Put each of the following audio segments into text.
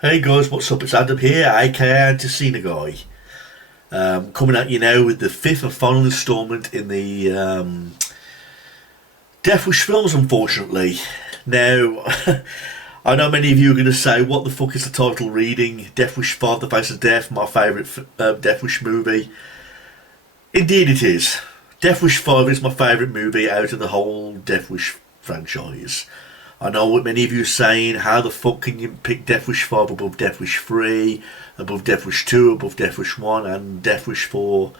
Hey guys, what's up? It's Adam here, aka Anticina Guy. Coming at you now with the fifth and final instalment in the Death Wish films, unfortunately. Now, I know many of you are going to say, what the fuck is the title reading? Death Wish 5, The Face of Death, my favourite Death Wish movie. Indeed it is. Death Wish 5 is my favourite movie out of the whole Death Wish franchise. I know what many of you are saying, how the fuck can you pick Death Wish 5 above Death Wish 3, above Death Wish 2, above Death Wish 1 and Death Wish 4?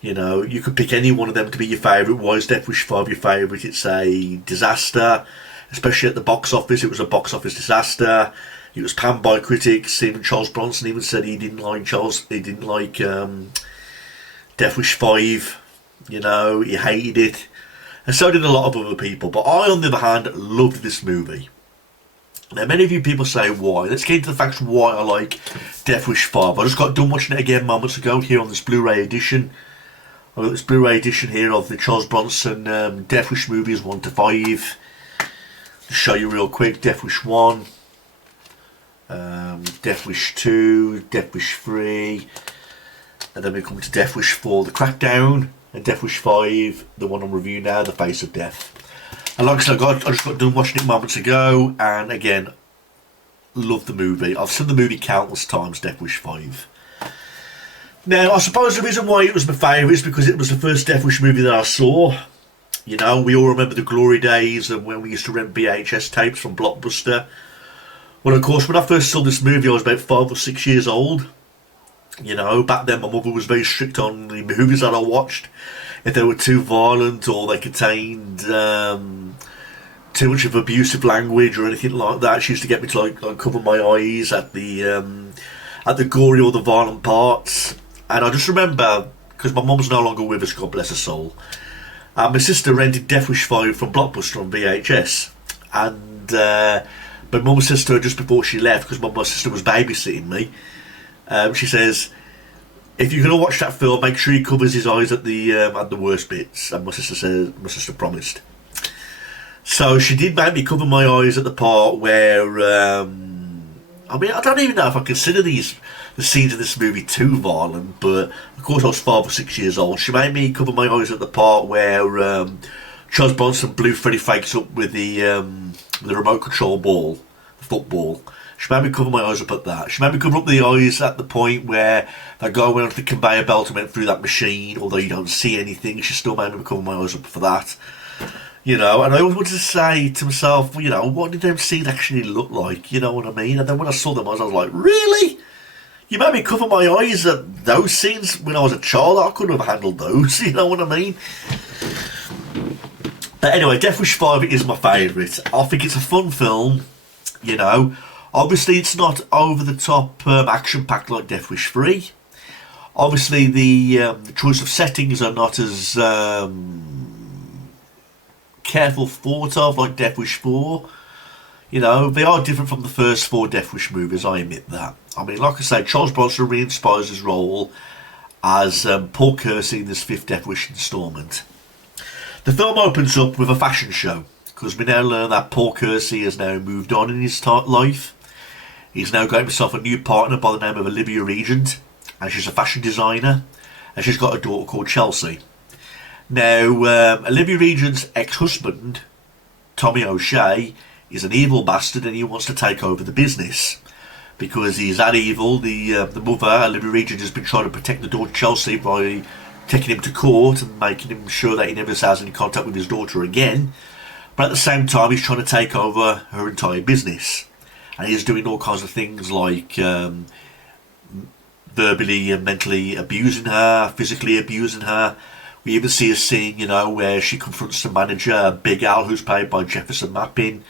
You know, you could pick any one of them to be your favourite. Why is Death Wish 5 your favourite? It's a disaster, especially at the box office. It was a box office disaster. It was panned by critics. Even Charles Bronson even said he didn't like Death Wish 5. You know, he hated it. And so did a lot of other people. But I, on the other hand, loved this movie. Now, many of you people say why. Let's get into the facts why I like Death Wish 5. I just got done watching it again moments ago here on this Blu-ray edition. I've got this Blu-ray edition here of the Charles Bronson Death Wish movies 1 to 5. To show you real quick, Death Wish 1, Death Wish 2, Death Wish 3, and then we come to Death Wish 4, The Crackdown, and Death Wish 5, the one on review now, The Face of Death. And like I said, I just got done watching it moments ago, and again, love the movie. I've seen the movie countless times, Death Wish 5. Now, I suppose the reason why it was my favourite is because it was the first Death Wish movie that I saw. You know, we all remember the glory days and when we used to rent VHS tapes from Blockbuster. Well, of course, when I first saw this movie, I was about 5 or 6 years old. You know, back then my mother was very strict on the movies that I watched. If they were too violent or they contained too much of abusive language or anything like that, she used to get me to like cover my eyes at the gory or the violent parts. And I just remember, because my mum's no longer with us, God bless her soul, my sister rented Death Wish 5 from Blockbuster on VHS. And my mum says to her just before she left, because my sister was babysitting me, she says, if you're going to watch that film, make sure he covers his eyes at the worst bits. And my sister promised. So she did make me cover my eyes at the part where, I mean, I don't even know if I consider the scenes in this movie too violent, but of course I was 5 or 6 years old. She made me cover my eyes at the part where Charles Bronson blew Freddy Fakes up with the remote control ball, the football. She made me cover my eyes up at that. She made me cover up the eyes at the point where that guy went onto the conveyor belt and went through that machine, although you don't see anything. She still made me cover my eyes up for that. You know, and I always wanted to say to myself, well, you know, what did them scenes actually look like? You know what I mean? And then when I saw them, I was like, really? You made me cover my eyes at those scenes when I was a child? I couldn't have handled those, you know what I mean? Anyway, Death Wish 5 is my favourite. I think it's a fun film, you know. Obviously, it's not over-the-top action-packed like Death Wish 3. Obviously, the choice of settings are not as careful thought of like Death Wish 4. You know, they are different from the first 4 Death Wish movies, I admit that. I mean, like I say, Charles Bronson re-inspires his role as Paul Kersey in this 5th Death Wish instalment. The film opens up with a fashion show, because we now learn that Paul Kersey has now moved on in his life. He's now got himself a new partner by the name of Olivia Regent, and she's a fashion designer, and she's got a daughter called Chelsea. Now, Olivia Regent's ex-husband, Tommy O'Shea, is an evil bastard and he wants to take over the business. Because he's that evil, the mother, Olivia Regent, has been trying to protect the daughter Chelsea by taking him to court and making him sure that he never has any contact with his daughter again. But at the same time, he's trying to take over her entire business. And he's doing all kinds of things like verbally and mentally abusing her, physically abusing her. We even see a scene, you know, where she confronts the manager, Big Al, who's played by Jefferson Mappin,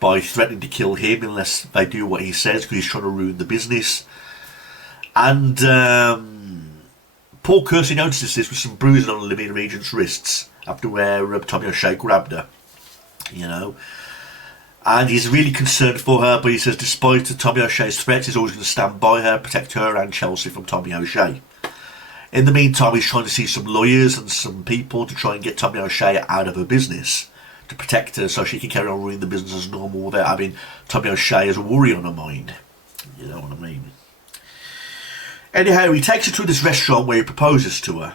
by threatening to kill him unless they do what he says, because he's trying to ruin the business. And Paul Kersey notices this with some bruising on Olivia Regent's wrists after where Tommy O'Shea grabbed her, you know. And he's really concerned for her, but he says despite Tommy O'Shea's threats, he's always going to stand by her, protect her and Chelsea from Tommy O'Shea. In the meantime, he's trying to see some lawyers and some people to try and get Tommy O'Shea out of her business, to protect her so she can carry on running the business as normal without having Tommy O'Shea as a worry on her mind. You know what I mean? Anyhow, he takes her to this restaurant where he proposes to her.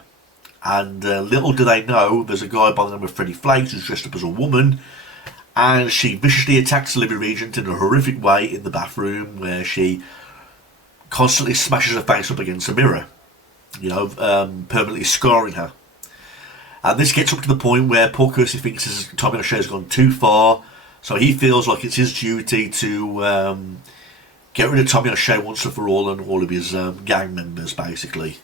And little do they know, there's a guy by the name of Freddie Flakes who's dressed up as a woman. And she viciously attacks Olivia Regent in a horrific way in the bathroom, where she constantly smashes her face up against a mirror, you know, permanently scarring her. And this gets up to the point where Paul Kersey thinks Tommy O'Shea's gone too far, so he feels like it's his duty to get rid of Tommy O'Shea once and for all, and all of his gang members, basically.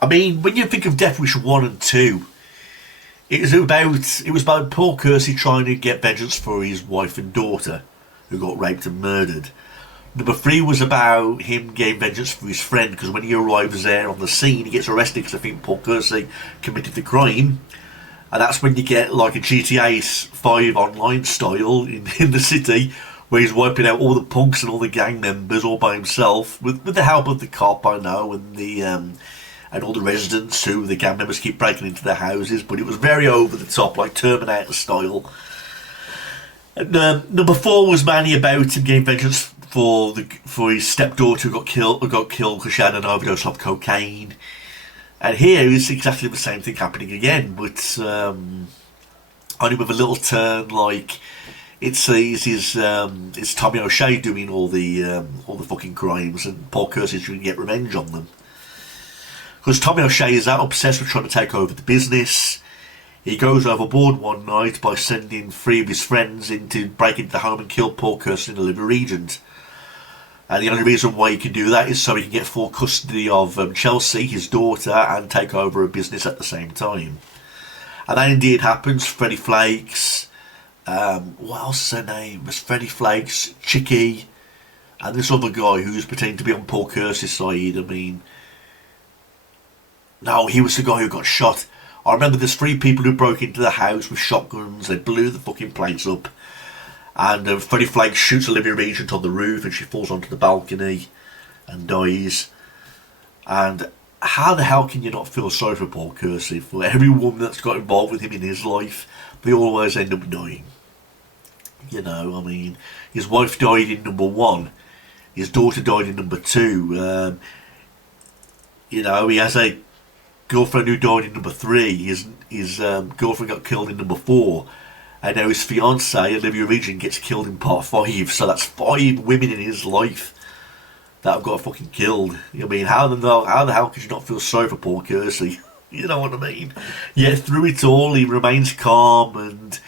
I mean, when you think of Death Wish 1 and 2, it was about Paul Kersey trying to get vengeance for his wife and daughter, who got raped and murdered. Number 3 was about him getting vengeance for his friend, because when he arrives there on the scene, he gets arrested because I think Paul Kersey committed the crime. And that's when you get like a GTA 5 online style in the city, where he's wiping out all the punks and all the gang members all by himself, with the help of the cop, I know, and the and all the residents who the gang members keep breaking into their houses. But it was very over the top, like Terminator style. And number 4 was mainly about him getting vengeance for his stepdaughter who got killed because she had an overdose of cocaine. And here is exactly the same thing happening again, but only with a little turn. Like it's Tommy O'Shea doing all the fucking crimes, and Paul Kersey's trying to get revenge on them. Because Tommy O'Shea is that obsessed with trying to take over the business. He goes overboard one night by sending 3 of his friends in to break into the home and kill Paul Kersey and Olivia Regent. And the only reason why he can do that is so he can get full custody of Chelsea, his daughter, and take over her business at the same time. And that indeed happens. Freddie Flakes, what else is her name? It was Freddie Flakes, Chicky, and this other guy who's pretending to be on Paul Kersey's side. I mean, no, he was the guy who got shot. I remember there's 3 people who broke into the house with shotguns. They blew the fucking place up. And Freddie Flakes shoots Olivia Regent on the roof and she falls onto the balcony and dies. And how the hell can you not feel sorry for Paul Kersey? For every woman that's got involved with him in his life, they always end up dying. You know, I mean, his wife died in number 1. His daughter died in number 2. You know, he has a girlfriend who died in number 3. His girlfriend got killed in number 4. And now his fiancée, Olivia Regent, gets killed in part 5. So that's 5 women in his life that have got fucking killed. I mean, how the hell could you not feel sorry for Paul Kersey? You know what I mean? Yet through it all, he remains calm and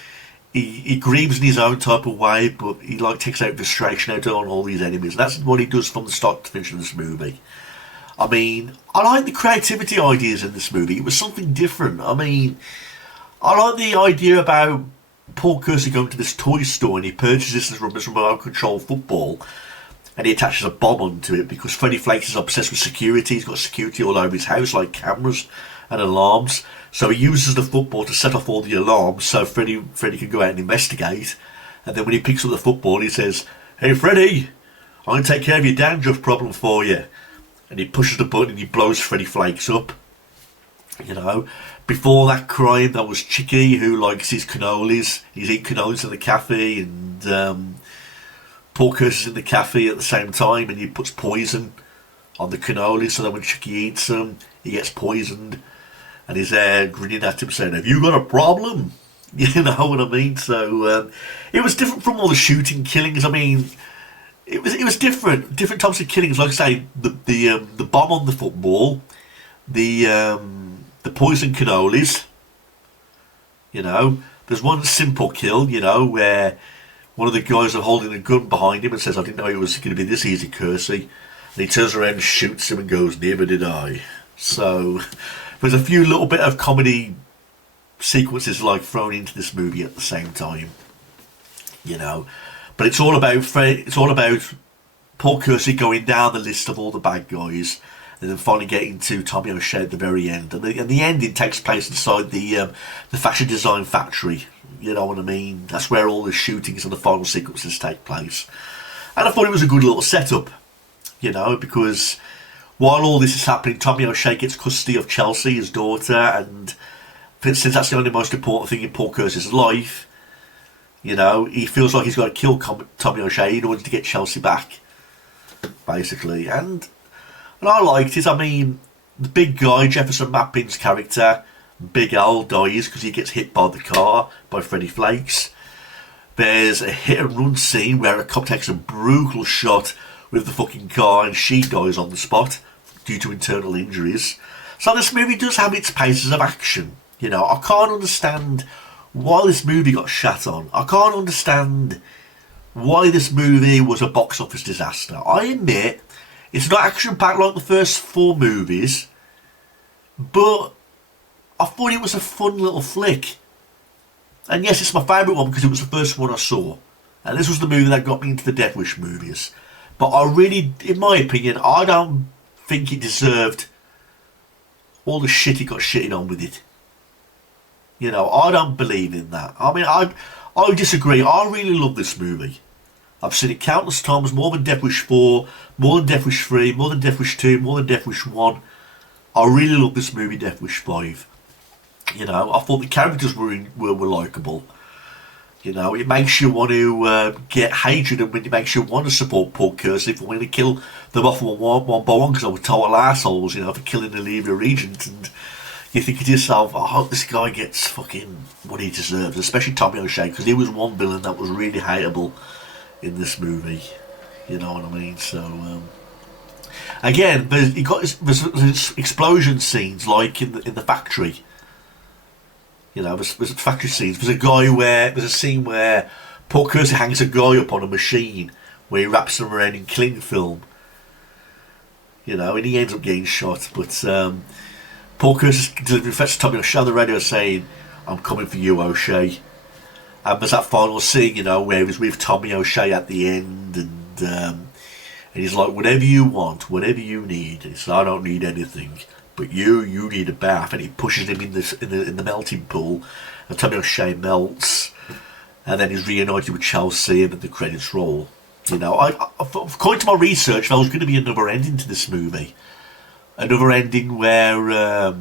he grieves in his own type of way, but he like takes out frustration out on all these enemies. And that's what he does from the start to finish of this movie. I mean, I like the creativity ideas in this movie. It was something different. I mean, I like the idea about Paul Kersey going to this toy store and he purchases this remote control football and he attaches a bomb onto it because Freddie Flakes is obsessed with security. He's got security all over his house, like cameras and alarms. So he uses the football to set off all the alarms so Freddie can go out and investigate. And then when he picks up the football, he says, "Hey Freddie, I'm going to take care of your dandruff problem for you." And he pushes the button and he blows Freddie Flakes up. You know, before that crime, that was Chicky, who likes his cannolis. He's eating cannolis in the cafe, and Paul Kersey's in the cafe at the same time, and he puts poison on the cannolis, so that when Chicky eats them, he gets poisoned. And he's there grinning at him, saying, "Have you got a problem?" You know what I mean? So it was different from all the shooting killings. I mean, it was different types of killings. Like I say, the bomb on the football, the poison cannolis. You know, there's one simple kill. You know, where one of the guys are holding a gun behind him and says, "I didn't know it was going to be this easy, Kersey." And he turns around and shoots him and goes, "Neither did I." So there's a few little bit of comedy sequences like thrown into this movie at the same time. You know. But it's all about Paul Kersey going down the list of all the bad guys, and then finally getting to Tommy O'Shea at the very end. And the ending takes place inside the fashion design factory. You know what I mean? That's where all the shootings and the final sequences take place. And I thought it was a good little setup, you know, because while all this is happening, Tommy O'Shea gets custody of Chelsea, his daughter, and since that's the only most important thing in Paul Kersey's life, You know, he feels like he's got to kill Tommy O'Shea in order to get Chelsea back, basically. And I liked it. I mean, the big guy, Jefferson Mappin's character, Big Al, dies because he gets hit by the car by Freddie Flakes. There's a hit and run scene where a cop takes a brutal shot with the fucking car and she dies on the spot due to internal injuries. So this movie does have its paces of action. You know, I can't understand why this movie got shat on. I can't understand why this movie was a box office disaster. I admit, it's not action-packed like the first 4 movies, but I thought it was a fun little flick. And yes, it's my favourite one because it was the first one I saw. And this was the movie that got me into the Death Wish movies. But I really, in my opinion, I don't think it deserved all the shit it got shitted on with it. You know, I don't believe in that. I mean, I disagree. I really love this movie. I've seen it countless times, more than Death Wish 4, more than Death Wish 3, more than Death Wish 2, more than Death Wish 1. I really love this movie, Death Wish 5. You know, I thought the characters were likeable. You know, it makes you want to get hatred, and it makes you want to support Paul Kersey for wanting to kill them off one by one because they were total assholes, you know, for killing Olivia Regent. And you think to yourself, I hope this guy gets fucking what he deserves, especially Tommy O'Shea, because he was one villain that was really hateable in this movie. You know what I mean? So, again, there's explosion scenes like in the factory. You know, there's factory scenes. There's a scene where Paul Kersey hangs a guy up on a machine where he wraps him around in cling film. You know, and he ends up getting shot. But Paul Kersey delivering threats to Tommy O'Shea on the radio saying, "I'm coming for you, O'Shea." And there's that final scene, you know, where he's with Tommy O'Shea at the end, and he's like, "Whatever you want, whatever you need." He says, "I don't need anything. But you need a bath," and he pushes him in the melting pool, and Tommy O'Shea melts, and then he's reunited with Chelsea, and then the credits roll. You know, according to my research, there was going to be another ending to this movie, another ending where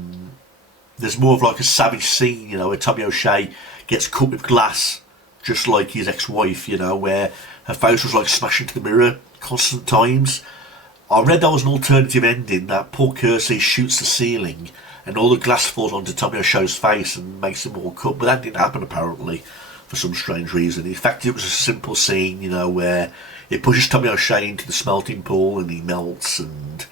there's more of like a savage scene, you know, where Tommy O'Shea gets cut with glass, just like his ex-wife, you know, where her face was like smashed into the mirror constant times. I read there was an alternative ending that Paul Kersey shoots the ceiling and all the glass falls onto Tommy O'Shea's face and makes him all cut, but that didn't happen apparently for some strange reason. In fact, it was a simple scene, you know, where it pushes Tommy O'Shea into the smelting pool and he melts, and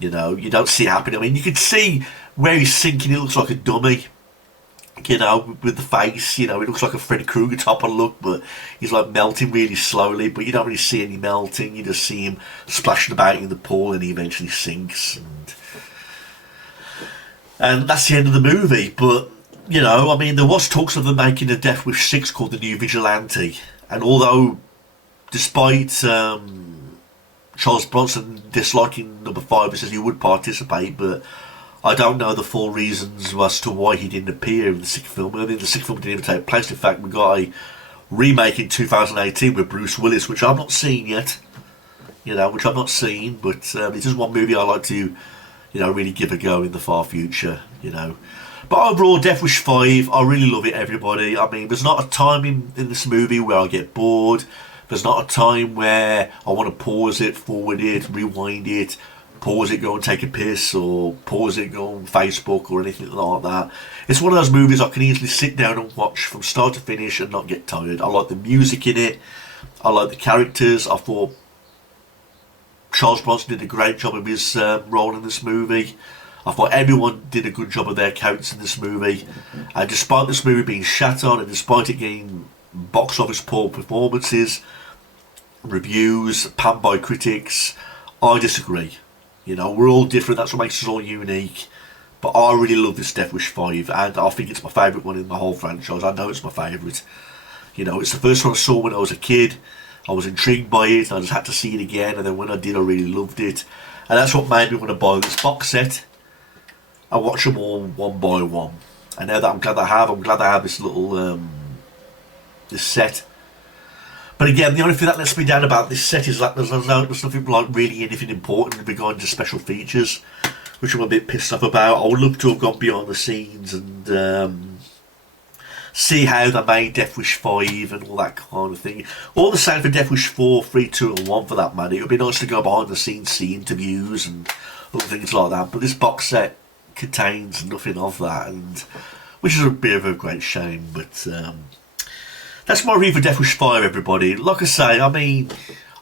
you know, you don't see it happening. I mean, you can see where he's sinking, he looks like a dummy. You know, with the face, you know, it looks like a Freddy Krueger type of look, but he's like melting really slowly, but you don't really see any melting, you just see him splashing about in the pool and he eventually sinks, and that's the end of the movie. But, you know, I mean, there was talks of them making a Death Wish 6 called The New Vigilante, and although, despite Charles Bronson disliking number 5, he says he would participate, but I don't know the full reasons as to why he didn't appear in the 6th film. I think the 6th film didn't even take place. In fact, we got a remake in 2018 with Bruce Willis, which I've not seen yet. You know, which I've not seen, but this is one movie I like to, you know, really give a go in the far future. You know, but overall, Death Wish 5, I really love it. Everybody, I mean, there's not a time in this movie where I get bored. There's not a time where I want to pause it, forward it, rewind it, pause it, go and take a piss, or pause it, go on Facebook or anything like that. It's one of those movies I can easily sit down and watch from start to finish and not get tired. I like the music in it. I like the characters. I thought Charles Bronson did a great job of his role in this movie. I thought everyone did a good job of their characters in this movie. And despite this movie being shat on, and despite it getting box office poor performances, reviews, panned by critics, I disagree. You know, we're all different, that's what makes us all unique. But I really love this Death Wish 5, and I think it's my favourite one in the whole franchise. I know it's my favourite. You know, it's the first one I saw when I was a kid. I was intrigued by it, and I just had to see it again, and then when I did, I really loved it. And that's what made me want to buy this box set and watch them all one by one. And now that I'm glad I have this little, this set. But again, the only thing that lets me down about this set is that there's nothing like really anything important regarding to special features, which I'm a bit pissed off about. I would love to have gone behind the scenes and see how they made Death Wish 5 and all that kind of thing. All the same for Death Wish 4, 3, 2 and 1 for that matter. It would be nice to go behind the scenes, see interviews and other things like that. But this box set contains nothing of that, and which is a bit of a great shame. But that's my review for Death Wish 5, everybody. Like I say, I mean,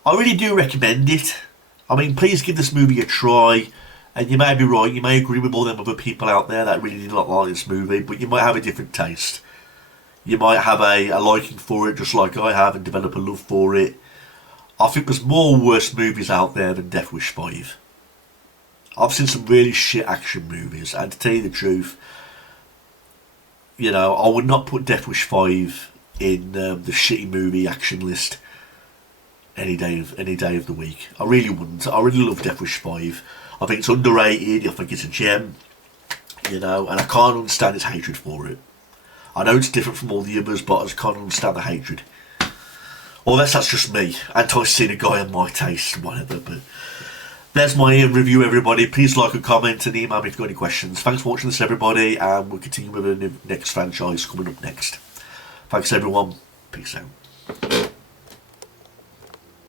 I really do recommend it. I mean, please give this movie a try. And you may be right, you may agree with all them other people out there that really did not like this movie, but you might have a different taste. You might have a liking for it, just like I have, and develop a love for it. I think there's more worse movies out there than Death Wish 5. I've seen some really shit action movies, and to tell you the truth, you know, I would not put Death Wish 5 in the shitty movie action list any day of the week. I really wouldn't. I really love Death Wish 5. I think it's underrated. I think it's a gem, you know, and I can't understand its hatred for it. I know it's different from all the others, but I just can't understand the hatred. Or that's just me. Anti-Cena guy and my taste, whatever. But there's my review, everybody. Please like and comment and email me if you've got any questions. Thanks for watching this, everybody, and we'll continue with the next franchise coming up next. Thanks, everyone. Peace out.